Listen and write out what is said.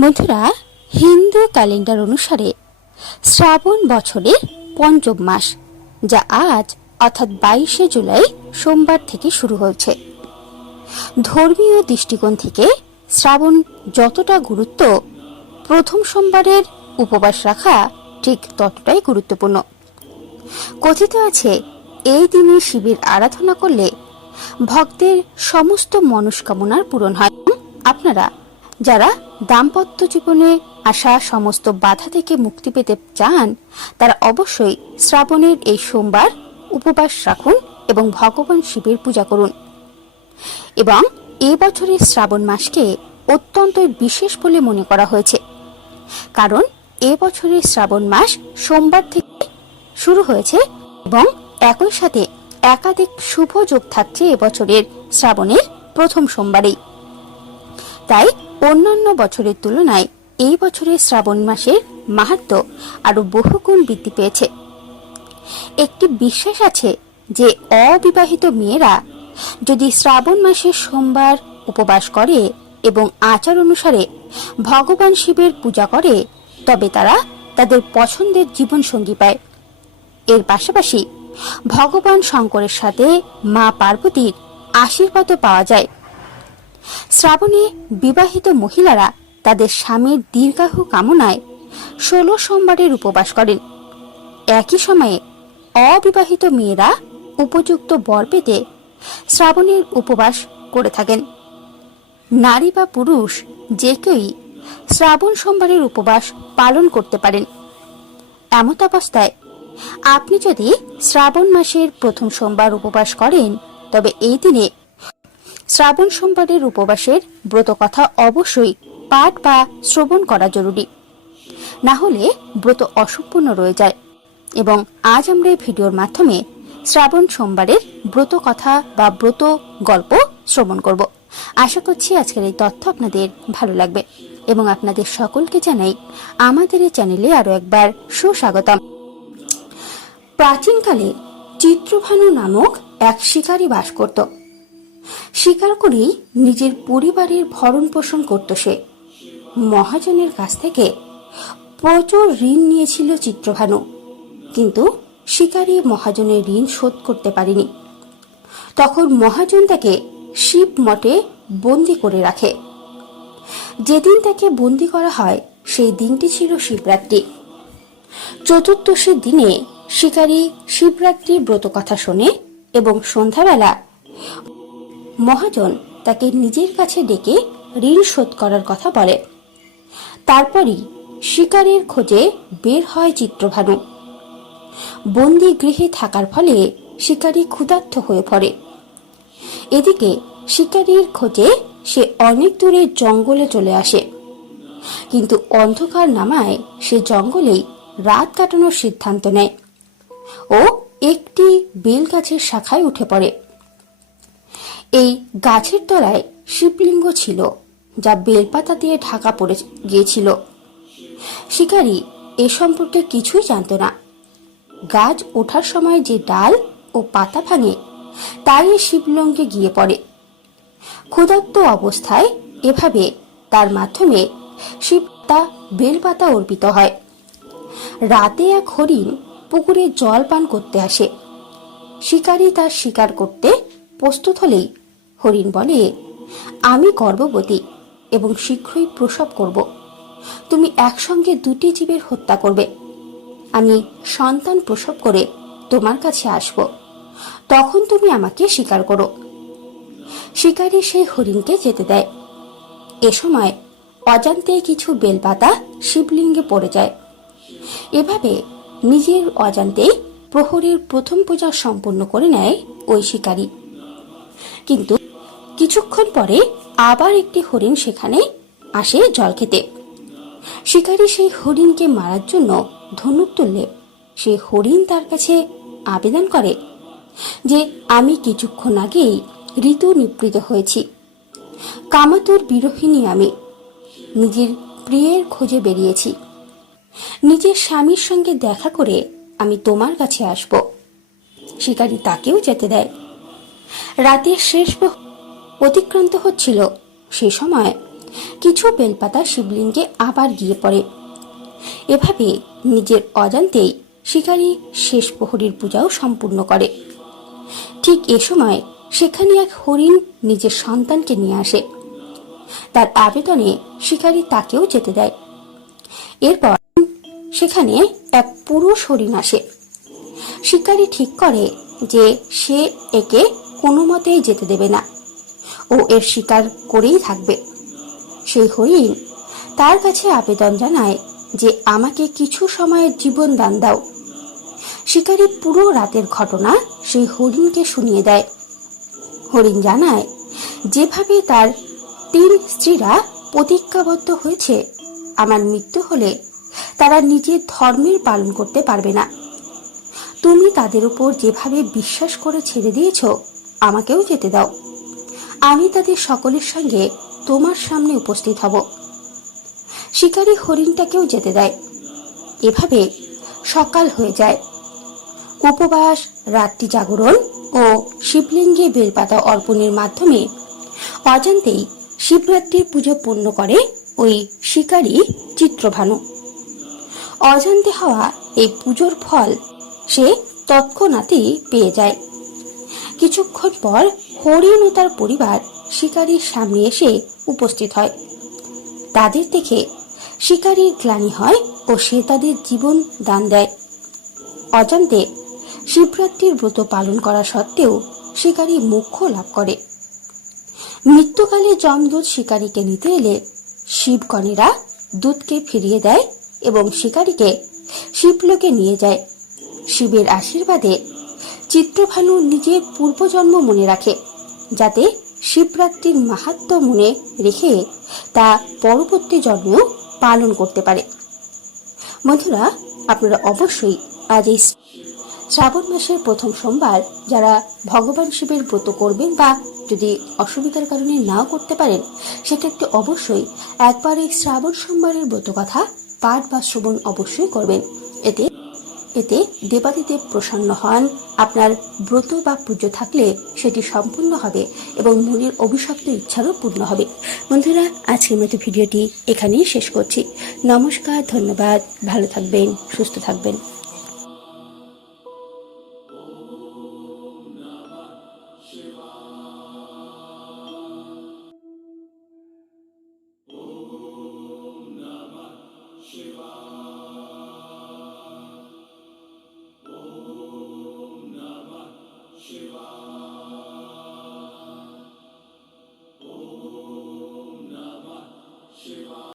বন্ধুরা, হিন্দু ক্যালেন্ডার অনুসারে শ্রাবণ বছরের পঞ্চম মাস, যা আজ, অর্থাৎ বাইশে জুলাই, সোমবার থেকে শুরু হয়েছে। ধর্মীয় দৃষ্টিকোণ থেকে শ্রাবণ যতটা গুরুত্ব, প্রথম সোমবারের উপবাস রাখা ঠিক ততটাই গুরুত্বপূর্ণ। কথিত আছে, এই দিনে শিবের আরাধনা করলে ভক্তের সমস্ত মনস্কামনার পূরণ হয়। আপনারা যারা দাম্পত্য জীবনে আসা সমস্ত বাধা থেকে মুক্তি পেতে চান, তারা অবশ্যই শ্রাবণের এই সোমবার উপবাস রাখুন এবং ভগবান শিবের পূজা করুন। এবং এ বছরের শ্রাবণ মাসকে অত্যন্ত বিশেষ বলে মনে করা হয়েছে। কারণ এ বছরের শ্রাবণ মাস সোমবার থেকে শুরু হয়েছে এবং একই সাথে একাধিক শুভ যোগ থাকছে এবছরের শ্রাবণের প্রথম সোমবারেই। তাই অন্যান্য বছরের তুলনায় এই বছরের শ্রাবণ মাসের মাহাত্ম আরও বহুগুণ বৃদ্ধি পেয়েছে। একটি বিশ্বাস আছে যে অবিবাহিত মেয়েরা যদি শ্রাবণ মাসের সোমবার উপবাস করে এবং আচার অনুসারে ভগবান শিবের পূজা করে, তবে তারা তাদের পছন্দের জীবনসঙ্গী পায়। এর পাশাপাশি ভগবান শঙ্করের সাথে মা পার্বতীর আশীর্বাদও পাওয়া যায়। শ্রাবণে বিবাহিত মহিলারা তাদের স্বামীর দীর্ঘায়ু কামনায় ষোলো সোমবারের উপবাস করেন। একই সময়ে অবিবাহিত মেয়েরা উপযুক্ত বর পেতে শ্রাবণের উপবাস করে থাকেন। নারী বা পুরুষ যে কেউই শ্রাবণ সোমবারের উপবাস পালন করতে পারেন। এমত অবস্থায় আপনি যদি শ্রাবণ মাসের প্রথম সোমবার উপবাস করেন, তবে এই দিনে শ্রাবণ সোমবারের উপবাসের ব্রত কথা অবশ্যই পাঠ বা শ্রবণ করা জরুরি। না হলে ব্রত অসম্পূর্ণ রয়ে যায় এবং আজ আমরা এই ভিডিওর মাধ্যমে শ্রাবণ সোমবারের ব্রত কথা বা ব্রত গল্প শ্রবণ করব। আশা করছি আজকের এই তথ্য আপনাদের ভালো লাগবে এবং আপনাদের সকলকে জানাই আমাদের এই চ্যানেলে আরও একবার সুস্বাগতম। প্রাচীনকালে চিত্রভানু নামক এক শিকারী বাস করত। শিকার করেই নিজের পরিবারের ভরণ পোষণ করত সে। মহাজনের কাছ থেকে প্রচুর ঋণ নিয়েছিল চিত্রভানু, কিন্তু শিকারী মহাজনের ঋণ শোধ করতে পারেনি। তখন মহাজন তাকে শিব মঠে বন্দি করে রাখে। যেদিন তাকে বন্দি করা হয়, সেই দিনটি ছিল শিবরাত্রি। চতুর্দশীর দিনে শিকারী শিবরাত্রির ব্রত কথা শোনে এবং সন্ধ্যাবেলা মহাজন তাকে নিজের কাছে ডেকে ঋণ শোধ করার কথা বলে। তারপরই শিকারের খোঁজে বের হয় চিত্রভানু। বন্দি গৃহে থাকার ফলে শিকারী ক্ষুধার্ত হয়ে পড়ে। এদিকে শিকারীর খোঁজে সে অনেক দূরে জঙ্গলে চলে আসে। কিন্তু অন্ধকার নামায় সে জঙ্গলেই রাত কাটানোর সিদ্ধান্ত নেয় ও একটি বেল গাছের শাখায় উঠে পড়ে। এই গাছের তলায় শিবলিঙ্গ ছিল, যা বেলপাতা দিয়ে ঢাকা পড়ে গিয়েছিল। শিকারী এ সম্পর্কে কিছুই জানত না। গাছ ওঠার সময় যে ডাল ও পাতা ভাঙে, তাই এই শিবলিঙ্গে গিয়ে পড়ে। ক্ষুধার্ত অবস্থায় এভাবে তার মাধ্যমে শিবতা বেলপাতা অর্পিত হয়। রাতে এক হরিণ পুকুরে জল পান করতে আসে। শিকারী তার শিকার করতে প্রস্তুত হলেই হরিণ বলে, আমি গর্ভবতী এবং শীঘ্রই প্রসব করব। তুমি একসঙ্গে দুটি জীবের হত্যা করবে। আমি সন্তান প্রসব করে তোমার কাছে আসব। তখন তুমি আমাকে স্বীকার করো। শিকারী সেই হরিণকে যেতে দেয়। এ সময় অজান্তে কিছু বেলপাতা শিবলিঙ্গে পড়ে যায়। এভাবে নিজের অজান্তে প্রহরের প্রথম পূজা সম্পন্ন করে নেয় ওই শিকারী। কিন্তু কিছুক্ষণ পরে আবার একটি হরিণ সেখানে আসে জল খেতে। শিকারী সেই হরিণকে মারার জন্য ধনুক তুললে। সেই হরিণ তার কাছে আবেদন করে যে, আমি কিছুক্ষণ আগেই ঋতু নিবৃত হয়েছি। কামাতুর বিরোহিনী আমি। নিজের প্রিয়ের খোঁজে বেরিয়েছি। নিজের স্বামীর সঙ্গে দেখা করে আমি তোমার কাছে আসব। শিকারী তাকেও যেতে দেয়। রাতের শেষ অতিক্রান্ত হচ্ছিল। সে সময় কিছু বেলপাতা শিবলিঙ্গে আবার গিয়ে পড়ে। এভাবে নিজের অজান্তেই শিকারী শেষ প্রহরীর পূজাও সম্পূর্ণ করে। ঠিক এ সময় সেখানে এক হরিণ নিজের সন্তানকে নিয়ে আসে। তার আবেদনে শিকারী তাকেও যেতে দেয়। এরপর সেখানে এক পুরুষ হরিণ আসে। শিকারী ঠিক করে যে সে একে কোনো মতেই যেতে দেবে না। ও এর শিকার করেই থাকবে। সেই হরিণ তার কাছে আবেদন জানায় যে আমাকে কিছু সময়ের জীবন দান দাও। শিকারী পুরো রাতের ঘটনা সেই হরিণকে শুনিয়ে দেয়। হরিণ জানায়, যেভাবে তার তিন স্ত্রীরা প্রতিজ্ঞাবদ্ধ হয়েছে, আমার মৃত্যু হলে তারা নিজের ধর্মের পালন করতে পারবে না। তুমি তাদের উপর যেভাবে বিশ্বাস করে ছেড়ে দিয়েছ, আমাকেও যেতে দাও। আমি তাদের সকলের সঙ্গে তোমার সামনে উপস্থিত হব। শিকারী হরিণটাকেও যেতে দেয়। এভাবে সকাল হয়ে যায়। উপবাস, রাত্রি জাগরণ ও শিবলিঙ্গে বেলপাতা অর্পণের মাধ্যমে অজান্তেই শিবরাত্রির পুজো পূর্ণ করে ওই শিকারী চিত্রভানু। অজান্তে হওয়া এই পুজোর ফল সে তৎক্ষণাতেই পেয়ে যায়। কিছুক্ষণ পর হরিণ ও তার পরিবার শিকারীর সামনে এসে উপস্থিত হয়। তাদের দেখে শিকারীর গ্লানি হয় ও সে তাদের জীবন দান দেয়। অজান্তে শিবরাত্রির ব্রত পালন করা সত্ত্বেও শিকারী মুখ্য লাভ করে। মৃত্যুকালে যমদূত শিকারীকে নিতে এলে শিবগণেরা দূতকে ফিরিয়ে দেয় এবং শিকারীকে শিবলোকে নিয়ে যায়। শিবের আশীর্বাদে চিত্রভানু নিজের পূর্বজন্ম মনে রাখে, যাতে শিবরাত্রির মাহাত্ম্য মনে রেখে তা পরবর্তী জন্মেও পালন করতে পারে। বন্ধুরা, আপনারা অবশ্যই আজ এই শ্রাবণ মাসের প্রথম সোমবার যারা ভগবান শিবের ব্রত করবেন বা যদি অসুবিধার কারণে নাও করতে পারেন, সেক্ষেত্রে অবশ্যই একবার এই শ্রাবণ সোমবারের ব্রত কথা পাঠ বা শ্রবণ অবশ্যই করবেন। এতে এতে দেবাদিদেব প্রসন্ন হন। আপনার ব্রত বা পুজো থাকলে সেটি সম্পূর্ণ হবে এবং মনের অভিশপ্ত ইচ্ছারও পূর্ণ হবে। বন্ধুরা, আজকের মতো ভিডিওটি এখানেই শেষ করছি। নমস্কার, ধন্যবাদ। ভালো থাকবেন, সুস্থ থাকবেন।